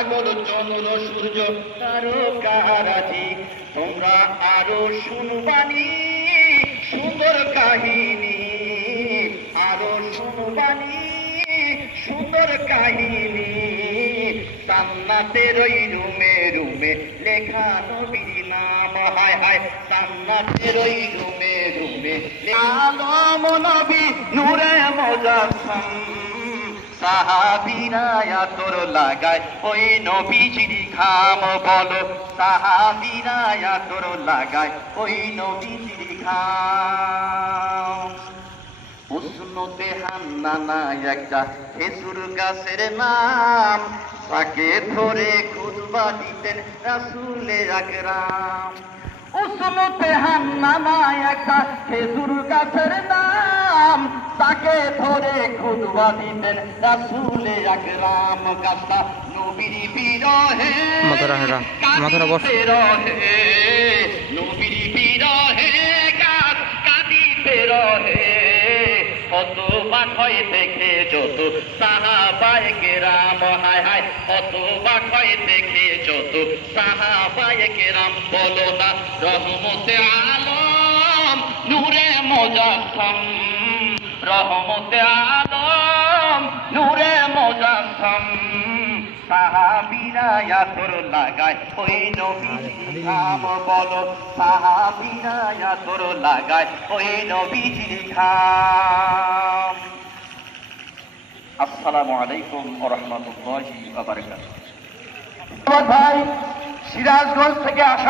সাগর চন্দ্র সূর্য তারকারাজি, তোমরা আরো শুনবানি সুন্দর কাহিনী, আরো শুনবানি সুন্দর কাহিনী। জান্নাতের ওই রুমে রুমে লেখা নবীর নাম, হায় হায় জান্নাতের ওই রুমে রুমে আলম নবী নূরে মুজাসসাম। সাহাবীরা আতর লাগায় ওই নবীজির ঘাম, বলো সাহাবীরা আতর লাগায় ওই নবীজির ঘাম। উসনতে হান্নানা একটা খেজুর গাছের নাম, তাকে ধরে খুতবা দিতেন রাসূলে আকরাম। উসনতে হান্নানা একটা খেজুর গাছের নাম, তাকে ধরে খুতবা দিতেন রাসূলে আকরাম। গাছটা নবীর বিরহে কাঁদিতে রহে, নবীর বিরহে গাছ কাঁদিতে রহে। হতবাক হয়ে দেখে যত সাহাবায়ে কেরাম, হায় হায় হতবাক হয়ে দেখে যত সাহাবায়ে কেরাম। বলো না রহমতে আলম নূরে মুজাসসাম, রহমতে আলম নূরে মুজাসসাম। সাহাবীরা আতর লাগায় ওই নবীজির ঘাম, বলো সাহাবীরা আতর লাগায় ওই নবীজির ঘাম। আসসালামু আলাইকুম ওয়া রাহমাতুল্লাহি ওয়া বারাকাতুহু। ভাই সিরাজগঞ্জ থেকে আসা